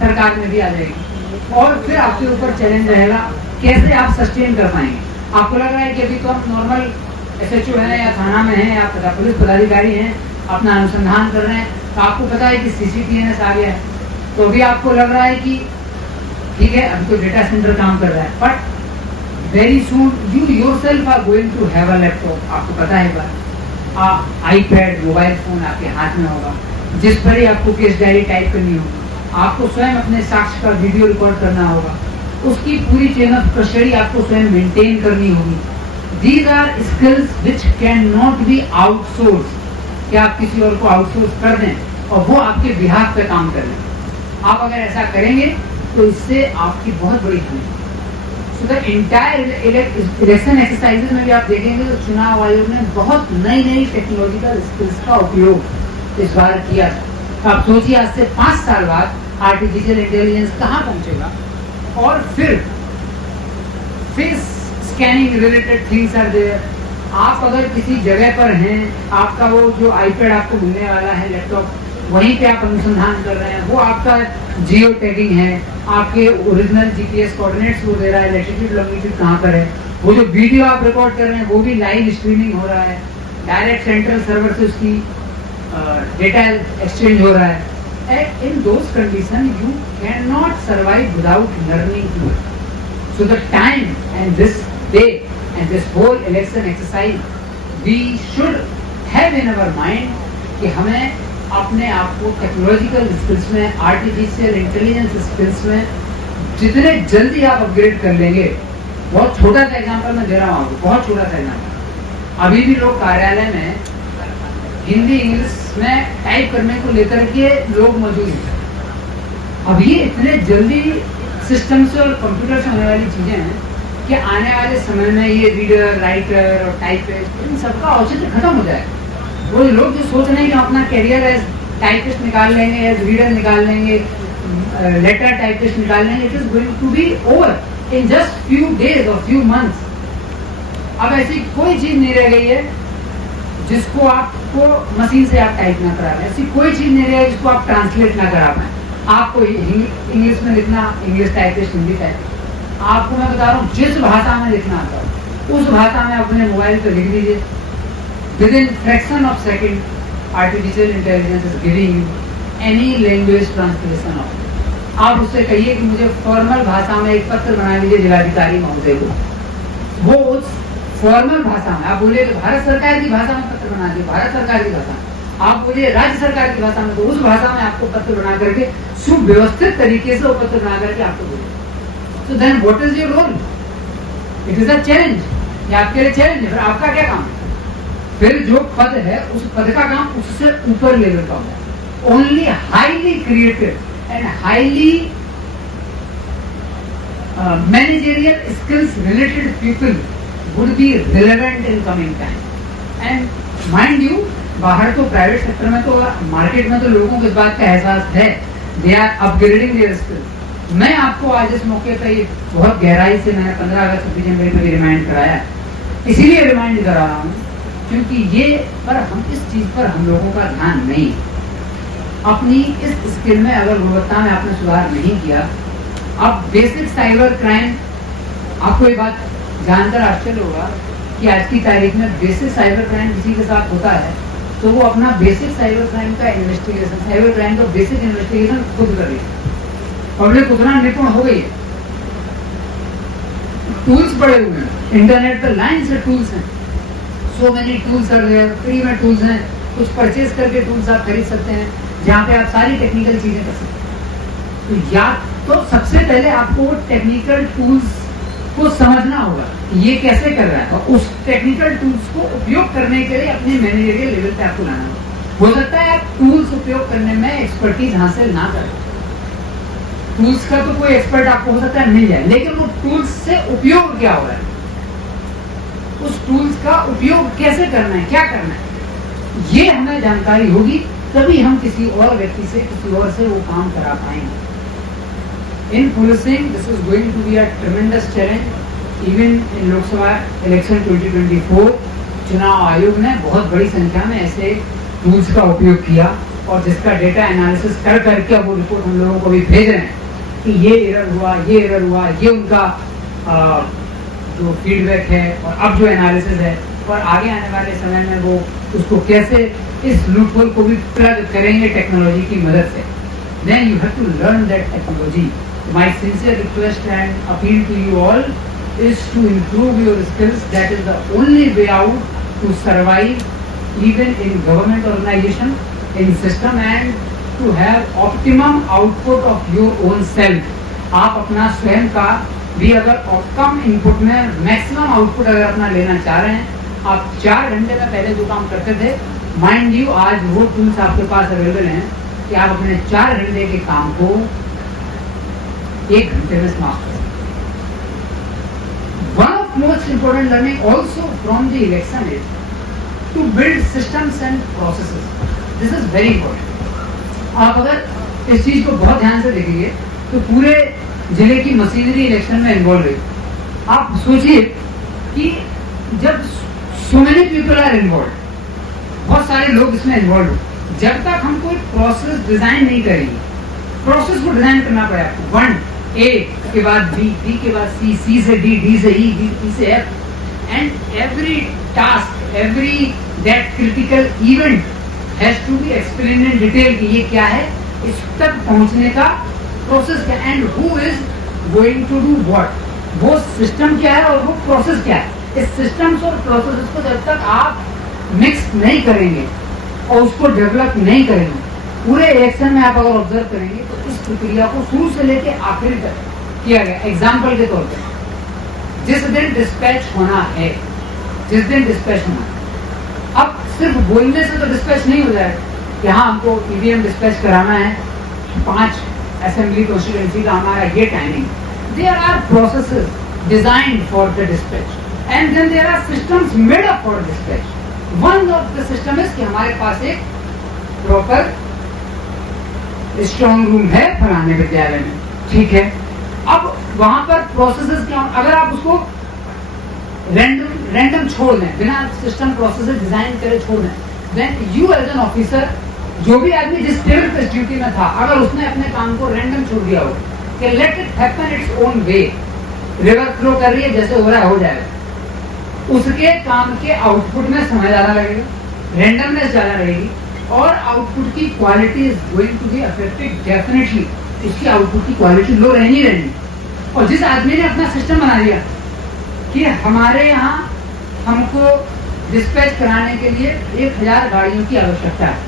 सरकार में भी आ जाएगी और फिर आपके ऊपर चैलेंज रहेगा कैसे आप सस्टेन कर पाएंगे। आपको लग रहा है कि अभी तो आप नॉर्मल SHO है या थाना में है या पुलिस पदाधिकारी हैं, अपना अनुसंधान कर रहे हैं, तो आपको पता है कि CCTNS आ गया है, तो भी आपको लग रहा है कि ठीक है अभी तो डेटा सेंटर काम कर रहा है, but very soon you yourself are going to have a laptop. आपको पता है iPad, मोबाइल फोन आपके हाथ में होगा, जिस पर ही आपको केस डायरी टाइप करनी होगी, आपको स्वयं अपने साक्ष्य का वीडियो रिकॉर्ड करना होगा, उसकी पूरी चेन ऑफ कस्टडी आपको स्वयं मेंटेन करनी होगी। These are skills which cannot be outsourced, कि आप किसी और को आउटसोर्स कर दें और वो आपके बिहाफ पे काम कर लें। आप अगर ऐसा करेंगे तो इससे आपकी बहुत बड़ी हानि। So the entire election exercises में भी आप देखेंगे तो चुनाव आयोग ने बहुत नई टेक्नोलॉजिकल स्किल्स का उपयोग इस बार किया था। आप सोचिए आज से 5 साल बाद आर्टिफिशियल इंटेलिजेंस कहाँ पहुंचेगा, और फिर face scanning related things are there. आप अगर किसी जगह पर हैं, आपका वो जो iPad आपको मिलने वाला है, लैपटॉप वहीं पे आप अनुसंधान कर रहे हैं, वो आपका जियो टैगिंग है, आपके ओरिजिनल जीपीएस कोऑर्डिनेट्स वो दे रहा है, लैटिट्यूड लॉन्गिट्यूड कहाँ पर है, वो जो वीडियो आप रिकॉर्ड कर रहे हैं वो भी लाइव स्ट्रीमिंग हो रहा है, डायरेक्ट सेंट्रल सर्वर से उसकी डेटा एक्सचेंज हो रहा है. In those conditions, you cannot survive without learning to it. So the time and this day and this whole election exercise, we should have in our mind कि हमें अपने आप को टेक्नोलॉजिकल स्किल्स में, artificial intelligence skills में जितने जल्दी आप अपग्रेड कर लेंगे. बहुत छोटा सा एग्जांपल मैं दे रहा हूँ आपको, बहुत छोटा सा एग्जांपल. अभी भी लोग कार्यालय में हिंदी इंग्लिश में टाइप करने को लेकर के लोग मौजूद हैं. अब ये इतने जल्दी सिस्टम से और कंप्यूटर से होने वाली चीजें हैं कि आने वाले समय में ये रीडर, राइटर और टाइपिस्ट इन सबका औचित्य खत्म हो जाएगा. वो लोग जो सोच रहे हैं कि हम अपना करियर एज टाइपिस्ट निकाल लेंगे, एज रीडर निकाल लेंगे, लेटर टाइपिस्ट निकाल लेंगे, it is going to be over in just few days और फ्यू मंथ्स. अब ऐसी कोई चीज नहीं रह गई है जिसको आपको मशीन से आप टाइप ना करा लें. ऐसी कोई चीज नहीं रही है जिसको आप ट्रांसलेट ना करा पाए. आपको इंग्लिश में लिखना, इंग्लिश टाइपिस्ट, हिंदी टाइपिस्ट, आपको मैं बता रहा हूँ जिस भाषा में लिखना आता है उस भाषा में अपने मोबाइल पर लिख दीजिए. With in fraction of second artificial intelligence is giving you any language translation of. आप उससे कहिए कि मुझे फॉर्मल भाषा में एक पत्र बना लीजिए जिलाधिकारी महोदय को. वो उस फॉर्मल भाषा में, आप बोलिए भारत सरकार की भाषा में पत्र बना दिए, भारत सरकार की भाषा में, आप बोलिए राज्य सरकार की भाषा में, तो उस भाषा में आपको पत्र बना करके सुव्यवस्थित तरीके से वो पत्र बना करके आपको बोलिए. So then what is your role? It is a challenge. ये आपके लिए चैलेंज है. फिर आपका क्या काम है? फिर जो पद है उस पद का काम उससे ऊपर लेवल का होगा. Only highly creative and highly managerial skills related people would be relevant in coming time. And mind you, बाहर तो प्राइवेट सेक्टर में तो मार्केट में तो लोगों को इस बात का एहसास है, they are upgrading their skills. मैं आपको आज इस मौके पर ये बहुत गहराई से मैंने 15 अगस्त 26 जनवरी में रिमाइंड कराया, इसीलिए रिमाइंड करा रहा हूँ क्योंकि ये पर हम इस चीज पर हम लोगों का ध्यान नहीं. अपनी इस स्किल में अगर गुणवत्ता में आपने सुधार नहीं किया, अब बेसिक साइबर क्राइम, आपको ये बात जानकर आश्चर्य होगा कि आज की तारीख में बेसिक साइबर क्राइम किसी के साथ होता है तो वो अपना बेसिक साइबर क्राइम का इन्वेस्टिगेशन, साइबर क्राइम का बेसिक इन्वेस्टिगेशन खुद कर रही है. पब्लिक उतना निपुण हो गई है, टूल्स पड़े हुए हैं, इंटरनेट पर लाइन से टूल्स हैं, so many tools are there, free में टूल्स हैं, कुछ परचेज करके टूल्स आप खरीद सकते हैं जहाँ पे आप सारी टेक्निकल चीजें कर सकते हैं. तो या तो सबसे पहले आपको टेक्निकल टूल्स को समझना होगा ये कैसे कर रहा है, और उस टेक्निकल टूल्स को उपयोग करने के लिए अपने मैनेजरियल लेवल पे आपको लाना होगा. हो सकता है आप टूल्स उपयोग करने में एक्सपर्टीज हासिल ना करें, टूल्स का तो कोई एक्सपर्ट आपको हो सकता है मिल जाए, लेकिन वो टूल्स से उपयोग क्या हो रहा है, उस टूल्स का उपयोग कैसे करना है, क्या करना है, ये हमें जानकारी होगी तभी हम किसी और व्यक्ति से, किसी और से वो काम करा पाएंगे. In policing, this is going to be a tremendous challenge. Even in Lok Sabha election 2024, चुनाव आयोग ने बहुत बड़ी संख्या में ऐसे टूल्स का उपयोग किया और जिसका डेटा एनालिसिस कर करके अब वो रिपोर्ट हम लोगों को भी भेज रहे हैं कि ये एरर हुआ, ये एरर हुआ, ये उनका जो फीडबैक है और अब जो एनालिसिस है, और आगे आने वाले समय में वो उसको कैसे इस लूपहोल को भी प्लग करेंगे टेक्नोलॉजी की मदद से. Then you have to learn that technology. My sincere request and appeal to you all is to improve your skills. That is the only way out to survive even in government organization, in system, and to have optimum output of your own self. आप अपना स्वयं का भी अगर कम input में maximum output अगर अपना लेना चाह रहे हैं, आप 4 घंटे में पहले जो काम करते थे, माइंड यू आज वो टूल्स आपके पास अवेलेबल हैं कि आप अपने 4 घंटे के काम को 1 घंटे में समाप्त कर सकते. One of most important learning also from the election is to build systems and processes. This is very important. आप अगर इस चीज को बहुत ध्यान से देखेंगे तो पूरे जिले की मशीनरी इलेक्शन में इन्वॉल्व हुई. आप सोचिए कि जब so many people are involved, बहुत सारे लोग इसमें इन्वॉल्व, जब तक हम कोई प्रोसेस डिजाइन नहीं करेंगे, प्रोसेस को डिजाइन करना पड़ेगा आपको। 1 A के बाद B, B के बाद C, C से D, D से E, D से F, and every task, every that critical event has to be explained in detail कि ये क्या है, इस तक पहुंचने का प्रोसेस क्या, and who is going to do what, वो सिस्टम क्या है और वो प्रोसेस क्या है। इस सिस्टम्स और प्रोसेस को जब तक आप मिक्स नहीं करेंगे और उसको डेवलप नहीं करेंगे, पूरे एक्शन में आप अगर ऑब्जर्व करेंगे तो इस प्रक्रिया को शुरू से लेके आखिरी तक किया गया। एग्जाम्पल के तौर पर जिस दिन डिस्पैच होना है, जिस दिन डिस्पैच होना है, अब सिर्फ बोलने से तो डिस्पैच नहीं हो जाएगा कि हाँ हमको ईवीएम डिस्पैच कराना है, 5 असेंबली कॉन्स्टिट्यूएंसी का हमारा ये timing. There are processes designed for the dispatch and then there are systems made up for dispatch. One of the system is कि हमारे पास एक प्रॉपर स्ट्रॉन्ग रूम है फलाने विद्यालय में, ठीक है। अब वहां पर प्रोसेसेस क्या, अगर आप उसको रैंडम छोड़ दें, बिना सिस्टम प्रोसेसेस डिजाइन करे छोड़ दें, then you as an officer, जो भी आदमी जिस टेबल पे ड्यूटी में था, अगर उसने अपने काम को रैंडम छोड़ दिया हो कि let it happen its own way, river flow कर रही है, जैसे हो रहा है हो जाएगा, उसके काम के आउटपुट में समय ज्यादा लगेगा, रैंडमनेस ज्यादा रहेगी और आउटपुट की quality is going to be affected definitely. उसकी आउटपुट की क्वालिटी लो रहनी रहनी। और जिस आदमी ने अपना सिस्टम बना दिया कि हमारे यहाँ हमको डिस्पैच कराने के लिए 1000 गाड़ियों की आवश्यकता है,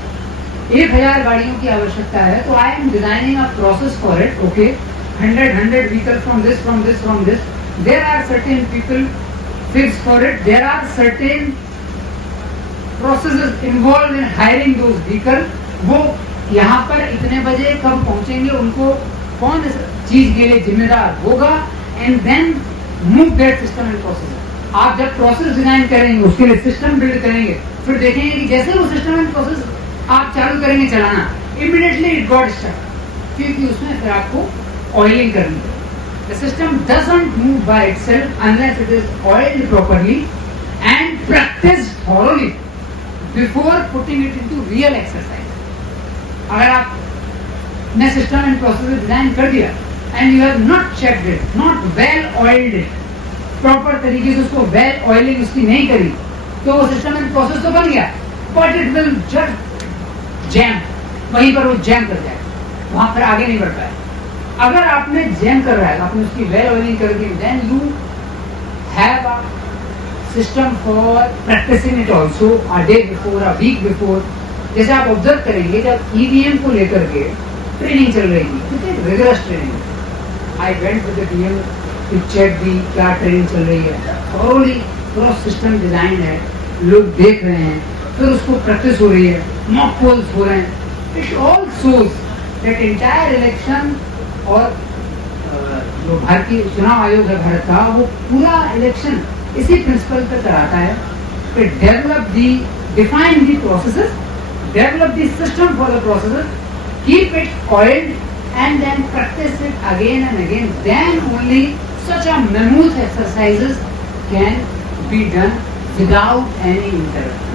1000 गाड़ियों की आवश्यकता है, तो I am designing a process for it. Okay, 100 vehicle from this, there are certain people fix for it, there are certain processes involve in hiring those vehicle. वो यहाँ पर इतने बजे कब पहुंचेंगे, उनको कौन इस चीज के लिए जिम्मेदार होगा, and then move that system and process. आप जब प्रोसेस डिजाइन करेंगे, उसके लिए सिस्टम बिल्ड करेंगे, फिर देखेंगे कि जैसे वो सिस्टम एंड प्रोसेस आप चालू करेंगे चलाना, इमीडिएटली इट गॉट स्टक, क्योंकि उसमें फिर आपको ऑयलिंग करनी है। The system doesn't move by itself unless it is oiled properly and practiced thoroughly before putting it into real exercise. अगर आपने सिस्टम एंड प्रोसेस डिजाइन कर दिया and you have not checked it, not well oiled it, proper तरीके से उसको well oiling उसकी नहीं करी, तो वो सिस्टम एंड प्रोसेस तो बन गया, but it will just jam, वहीं पर वो जैम कर जाएगा, वहां पर आगे नहीं बढ़ पाएगा। अगर आपने जैम कर रहा है, आपने उसकी वेल ऑयलिंग कर दी, then you have a system for practicing it also a day before, a week before. जैसे आप ऑब्जर्व करेंगे जब ईवीएम को लेकर के ट्रेनिंग चल रही थी, कितनी rigorous training, I went with the DM to check the क्या ट्रेनिंग चल रही है, थॉरोली पूरा सिस्टम डिजाइन है, लोग देख रहे हैं, फिर उसको प्रैक्टिस हो रही है, मॉक पोल्स हो रहे हैं। It all shows that entire election और जो भारतीय चुनाव आयोग है भारत का, वो पूरा इलेक्शन इसी प्रिंसिपल पर कराता है कि develop the, define the processes, develop the system for the processes, keep it oiled and then practice it again and again, then only such a mammoth exercises can be done without any interruption.